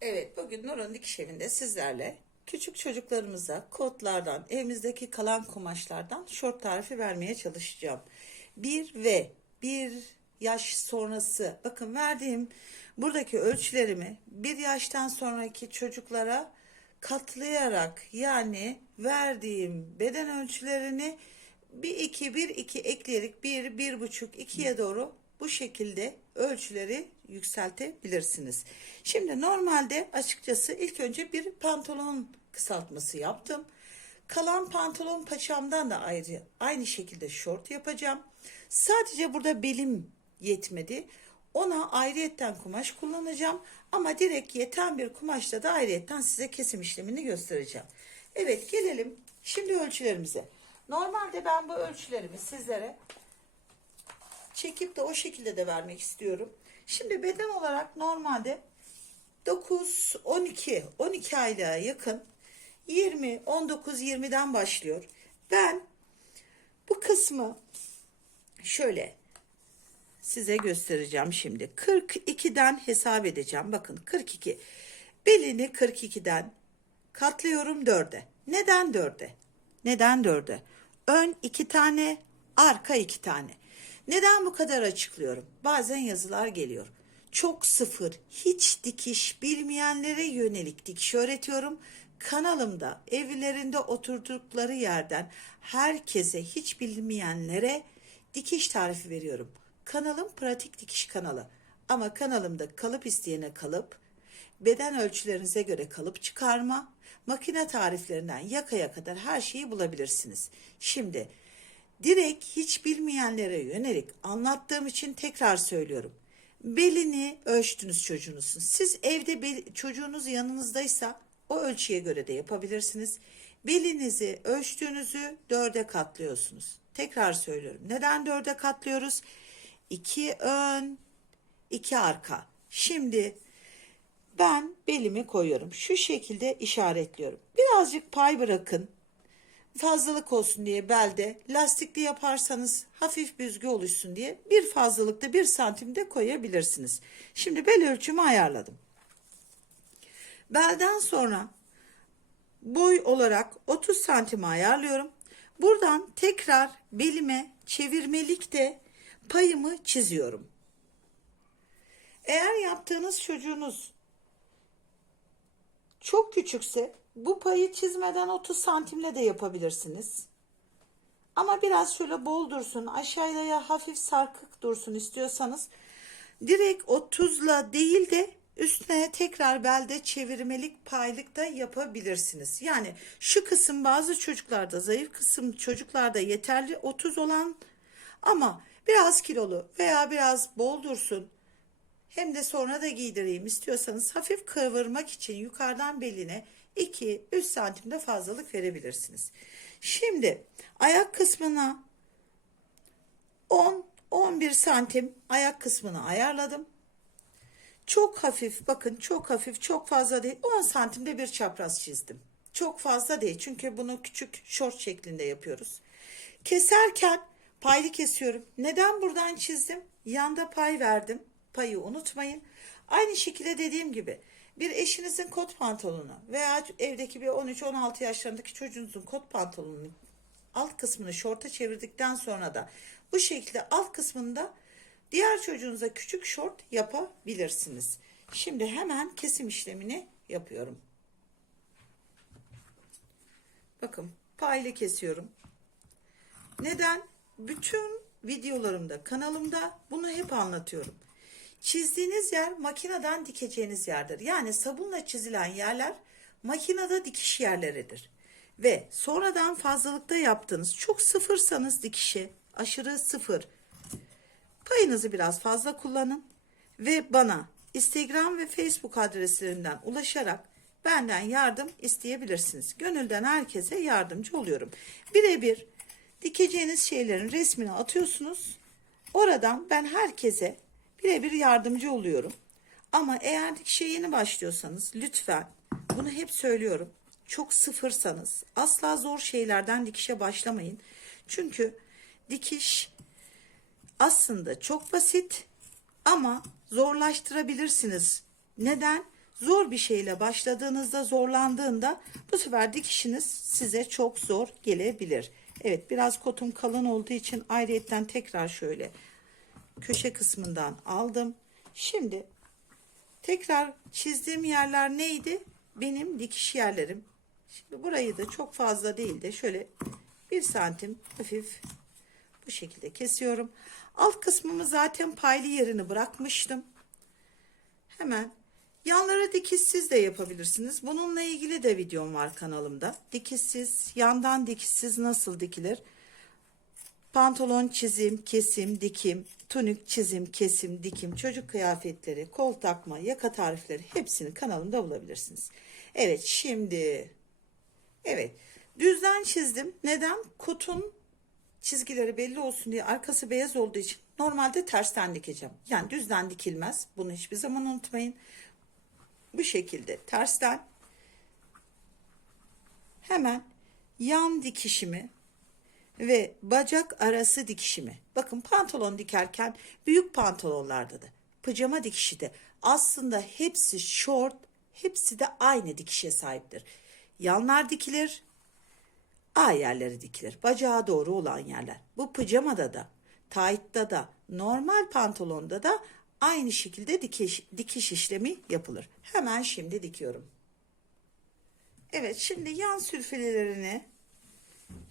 Evet, bugün Nur'un dikiş evinde sizlerle küçük çocuklarımıza kotlardan, evimizdeki kalan kumaşlardan şort tarifi vermeye çalışacağım. Bir ve bir yaş sonrası, bakın verdiğim buradaki ölçülerimi bir yaştan sonraki çocuklara katlayarak yani verdiğim beden ölçülerini bir iki bir iki ekleyerek bir bir buçuk ikiye doğru bu şekilde ölçüleri yükseltebilirsiniz. Şimdi normalde açıkçası ilk önce bir pantolon kısaltması yaptım. Kalan pantolon paçamdan da ayrı aynı şekilde şort yapacağım. Sadece burada belim yetmedi. Ona ayrıyetten kumaş kullanacağım. Ama direkt yeten bir kumaşla da ayrıyetten size kesim işlemini göstereceğim. Evet gelelim şimdi ölçülerimize. Normalde ben bu ölçülerimi sizlere çekip de o şekilde de vermek istiyorum. Şimdi beden olarak normalde 9, 12, 12 aylığa yakın 20, 19, 20'den başlıyor. Ben bu kısmı şöyle size göstereceğim şimdi. 42'den hesap edeceğim. Bakın 42. Belini 42'den katlıyorum 4'e. Neden 4'e? Neden 4'e? Ön 2 tane, arka 2 tane. Neden bu kadar açıklıyorum? Bazen yazılar geliyor. Çok sıfır, hiç dikiş bilmeyenlere yönelik dikiş öğretiyorum. Kanalımda evlerinde oturdukları yerden herkese hiç bilmeyenlere dikiş tarifi veriyorum. Kanalım pratik dikiş kanalı. Ama kanalımda kalıp isteyene kalıp, beden ölçülerinize göre kalıp çıkarma, makine tariflerinden yakaya kadar her şeyi bulabilirsiniz. Şimdi direkt hiç bilmeyenlere yönelik anlattığım için tekrar söylüyorum. Belini ölçtünüz çocuğunuzun. Siz evde bel- çocuğunuz yanınızdaysa o ölçüye göre de yapabilirsiniz. Belinizi ölçtüğünüzü dörde katlıyorsunuz. Tekrar söylüyorum. Neden dörde katlıyoruz? İki ön, iki arka. Şimdi ben belimi koyuyorum. Şu şekilde işaretliyorum. Birazcık pay bırakın. Fazlalık olsun diye belde lastikli yaparsanız hafif büzgü oluşsun diye bir fazlalıkta bir santim de koyabilirsiniz. Şimdi bel ölçümü ayarladım. Belden sonra boy olarak 30 santime ayarlıyorum. Buradan tekrar belime çevirmelikte payımı çiziyorum. Eğer yaptığınız çocuğunuz çok küçükse bu payı çizmeden 30 santimle de yapabilirsiniz. Ama biraz şöyle bol dursun, aşağıya hafif sarkık dursun istiyorsanız direkt 30'la değil de üstüne tekrar belde çevirmelik paylık da yapabilirsiniz. Yani şu kısım bazı çocuklarda zayıf kısım çocuklarda yeterli 30 olan ama biraz kilolu veya biraz bol dursun hem de sonra da giydireyim istiyorsanız hafif kıvırmak için yukarıdan beline 2-3 santimde fazlalık verebilirsiniz. Şimdi ayak kısmına 10-11 santim ayak kısmını ayarladım. Çok hafif bakın çok hafif çok fazla değil 10 santimde bir çapraz çizdim. Çok fazla değil çünkü bunu küçük şort şeklinde yapıyoruz. Keserken paylı kesiyorum. Neden buradan çizdim? Yanda pay verdim. Payı unutmayın. Aynı şekilde dediğim gibi bir eşinizin kot pantolonu veya evdeki bir 13-16 yaşlarındaki çocuğunuzun kot pantolonunun alt kısmını şorta çevirdikten sonra da bu şekilde alt kısmında diğer çocuğunuza küçük şort yapabilirsiniz. Şimdi hemen kesim işlemini yapıyorum. Bakın payla kesiyorum. Neden? Bütün videolarımda, kanalımda bunu hep anlatıyorum. Çizdiğiniz yer makineden dikeceğiniz yerdir. Yani sabunla çizilen yerler makinede dikiş yerleridir. Ve sonradan fazlalıkta yaptığınız çok sıfırsanız dikişi aşırı sıfır payınızı biraz fazla kullanın ve bana Instagram ve Facebook adreslerinden ulaşarak benden yardım isteyebilirsiniz. Gönülden herkese yardımcı oluyorum. Birebir dikeceğiniz şeylerin resmini atıyorsunuz. Oradan ben herkese birebir yardımcı oluyorum. Ama eğer dikişe yeni başlıyorsanız lütfen bunu hep söylüyorum. Çok sıfırsanız asla zor şeylerden dikişe başlamayın. Çünkü dikiş aslında çok basit ama zorlaştırabilirsiniz. Neden? zor bir şeyle başladığınızda zorlandığında bu sefer dikişiniz size çok zor gelebilir. Evet biraz kotum kalın olduğu için ayrıyetten tekrar şöyle köşe kısmından aldım. Şimdi tekrar çizdiğim yerler neydi? Benim dikiş yerlerim. Şimdi burayı da çok fazla değil de şöyle bir santim hafif bu şekilde kesiyorum. Alt kısmımı zaten paylı yerini bırakmıştım. Hemen yanlara dikişsiz de yapabilirsiniz. Bununla ilgili de videom var kanalımda. Dikişsiz, yandan dikişsiz nasıl dikilir? Pantolon çizim, kesim, dikim, tunik çizim, kesim, dikim, çocuk kıyafetleri, kol takma, yaka tarifleri hepsini kanalımda bulabilirsiniz. Evet şimdi evet düzden çizdim. Neden? Kotun çizgileri belli olsun diye arkası beyaz olduğu için normalde tersten dikeceğim. Yani düzden dikilmez. Bunu hiçbir zaman unutmayın. Bu şekilde tersten hemen yan dikişimi ve bacak arası dikişimi. Bakın pantolon dikerken büyük pantolonlarda da pijama dikişi de aslında hepsi short, hepsi de aynı dikişe sahiptir. Yanlar dikilir, A yerleri dikilir. Bacağa doğru olan yerler. Bu pijamada da, taytta da, normal pantolonda da aynı şekilde dikiş, dikiş işlemi yapılır. Hemen şimdi dikiyorum. Evet şimdi yan sülfelerini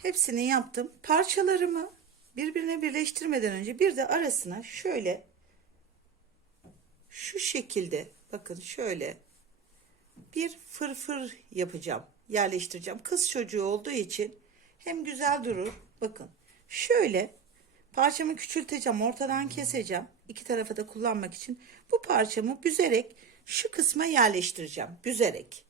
hepsini yaptım. Parçalarımı birbirine birleştirmeden önce bir de arasına şöyle şu şekilde bakın şöyle bir fırfır yapacağım. Yerleştireceğim. Kız çocuğu olduğu için hem güzel durur. Bakın şöyle parçamı küçülteceğim. Ortadan keseceğim. İki tarafa da kullanmak için. Bu parçamı büzerek şu kısma yerleştireceğim. Büzerek.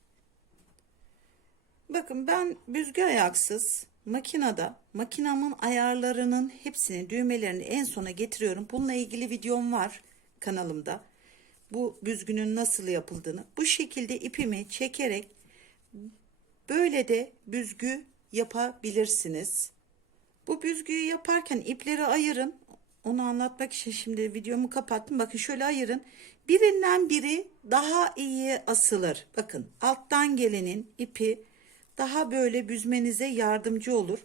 Bakın ben büzgü ayaksız makinada makinamın ayarlarının hepsini düğmelerini en sona getiriyorum. Bununla ilgili videom var kanalımda. Bu büzgünün nasıl yapıldığını bu şekilde ipimi çekerek böyle de büzgü yapabilirsiniz. Bu büzgüyü yaparken ipleri ayırın. Onu anlatmak için şimdi videomu kapattım. Bakın şöyle ayırın. Birinden biri daha iyi asılır. Bakın alttan gelenin ipi daha böyle büzmenize yardımcı olur.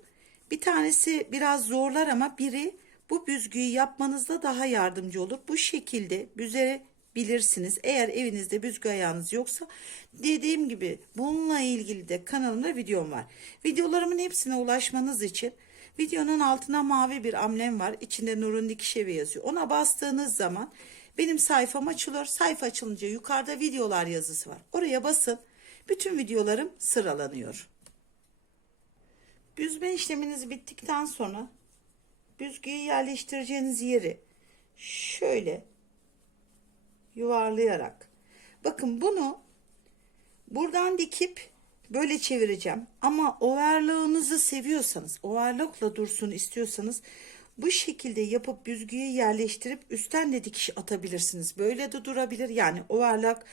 Bir tanesi biraz zorlar ama biri bu büzgüyü yapmanızda daha yardımcı olur. Bu şekilde büzebilirsiniz. Eğer evinizde büzgü ayağınız yoksa dediğim gibi bununla ilgili de kanalımda videom var. Videolarımın hepsine ulaşmanız için videonun altına mavi bir amblem var. İçinde Nur'un dikiş evi yazıyor. Ona bastığınız zaman benim sayfam açılıyor. Sayfa açılınca yukarıda videolar yazısı var. Oraya basın. Bütün videolarım sıralanıyor. Büzme işleminiz bittikten sonra büzgüyü yerleştireceğiniz yeri şöyle yuvarlayarak bakın bunu buradan dikip böyle çevireceğim. Ama overlock'unuzu seviyorsanız overlock'la dursun istiyorsanız bu şekilde yapıp büzgüyü yerleştirip üstten de dikiş atabilirsiniz. Böyle de durabilir. Yani overlock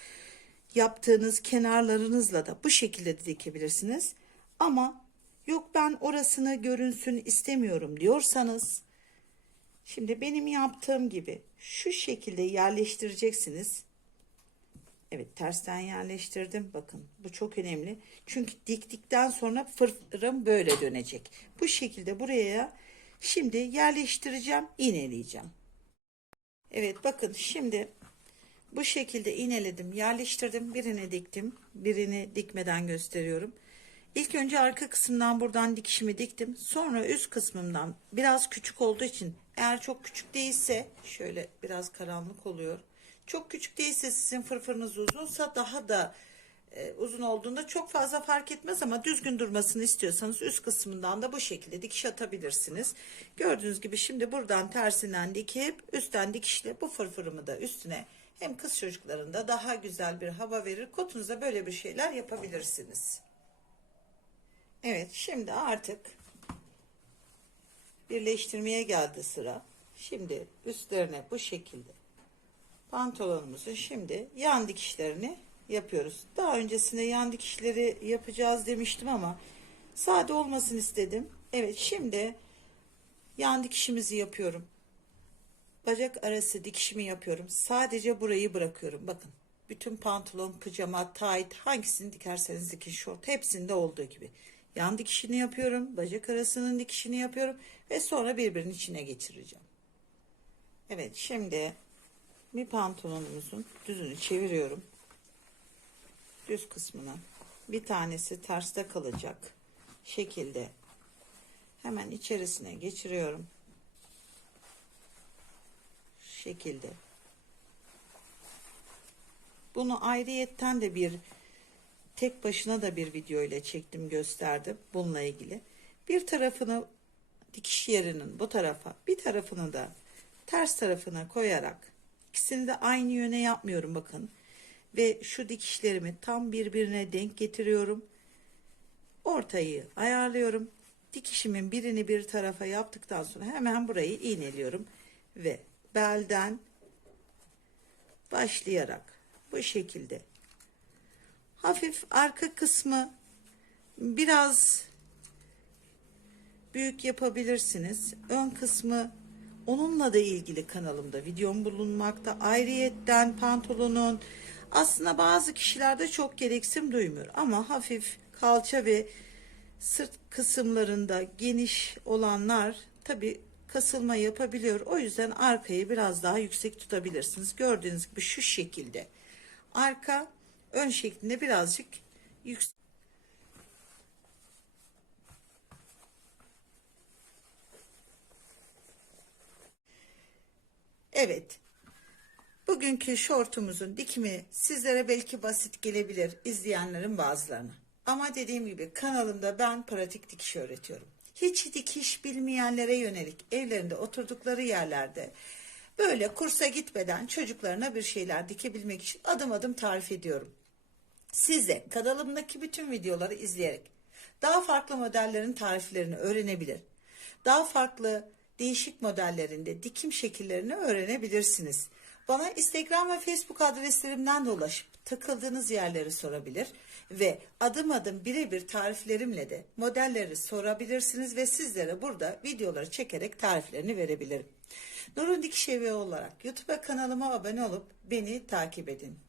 yaptığınız kenarlarınızla da bu şekilde de dikebilirsiniz. Ama yok ben orasını görünsün istemiyorum diyorsanız şimdi benim yaptığım gibi şu şekilde yerleştireceksiniz. Evet tersten yerleştirdim. Bakın bu çok önemli. Çünkü diktikten sonra fırfırım böyle dönecek. Bu şekilde buraya şimdi yerleştireceğim, iğneleyeceğim. Evet bakın şimdi bu şekilde iğneledim, yerleştirdim. Birini diktim, birini dikmeden gösteriyorum. İlk önce arka kısımdan buradan dikişimi diktim. Sonra üst kısmımdan biraz küçük olduğu için eğer çok küçük değilse şöyle biraz karanlık oluyor. Çok küçük değilse sizin fırfırınız uzunsa daha da e, uzun olduğunda çok fazla fark etmez ama düzgün durmasını istiyorsanız üst kısmından da bu şekilde dikiş atabilirsiniz. Gördüğünüz gibi şimdi buradan tersinden dikip üstten dikişle bu fırfırımı da üstüne hem kız çocuklarında daha güzel bir hava verir. Kotunuza böyle bir şeyler yapabilirsiniz. Evet şimdi artık birleştirmeye geldi sıra. Şimdi üstlerine bu şekilde pantolonumuzu şimdi yan dikişlerini yapıyoruz. Daha öncesinde yan dikişleri yapacağız demiştim ama sade olmasını istedim. Evet şimdi yan dikişimizi yapıyorum. Bacak arası dikişimi yapıyorum. Sadece burayı bırakıyorum. Bakın bütün pantolon, pijama, tight hangisini dikerseniz dikin şort hepsinde olduğu gibi. Yan dikişini yapıyorum, bacak arasının dikişini yapıyorum ve sonra birbirinin içine geçireceğim. Evet şimdi bir pantolonumuzun düzünü çeviriyorum. Düz kısmına bir tanesi terste kalacak şekilde hemen içerisine geçiriyorum. Şekilde. Bunu ayrıyetten de bir tek başına da bir video ile çektim gösterdim bununla ilgili. Bir tarafını dikiş yerinin bu tarafa bir tarafını da ters tarafına koyarak ikisini de aynı yöne yapmıyorum bakın. Ve şu dikişlerimi tam birbirine denk getiriyorum. Ortayı ayarlıyorum. Dikişimin birini bir tarafa yaptıktan sonra hemen burayı iğneliyorum. Ve belden başlayarak bu şekilde hafif arka kısmı biraz büyük yapabilirsiniz. Ön kısmı onunla da ilgili kanalımda videom bulunmakta. Ayrıyetten pantolonun aslında bazı kişilerde çok gereksinim duymuyor ama hafif kalça ve sırt kısımlarında geniş olanlar tabi kasılma yapabiliyor. O yüzden arkayı biraz daha yüksek tutabilirsiniz. Gördüğünüz gibi şu şekilde. Arka ön şeklinde birazcık yüksek. Evet. Bugünkü şortumuzun dikimi sizlere belki basit gelebilir izleyenlerin bazılarına. Ama dediğim gibi kanalımda ben pratik dikiş öğretiyorum. Hiç dikiş bilmeyenlere yönelik evlerinde oturdukları yerlerde böyle kursa gitmeden çocuklarına bir şeyler dikebilmek için adım adım tarif ediyorum. Siz de kanalımdaki bütün videoları izleyerek daha farklı modellerin tariflerini öğrenebilir. Daha farklı değişik modellerinde dikim şekillerini öğrenebilirsiniz. Bana Instagram ve Facebook adreslerimden de ulaşıp takıldığınız yerleri sorabilir ve adım adım birebir tariflerimle de modelleri sorabilirsiniz ve sizlere burada videoları çekerek tariflerini verebilirim. Nurun Dikiş Evi olarak YouTube kanalıma abone olup beni takip edin.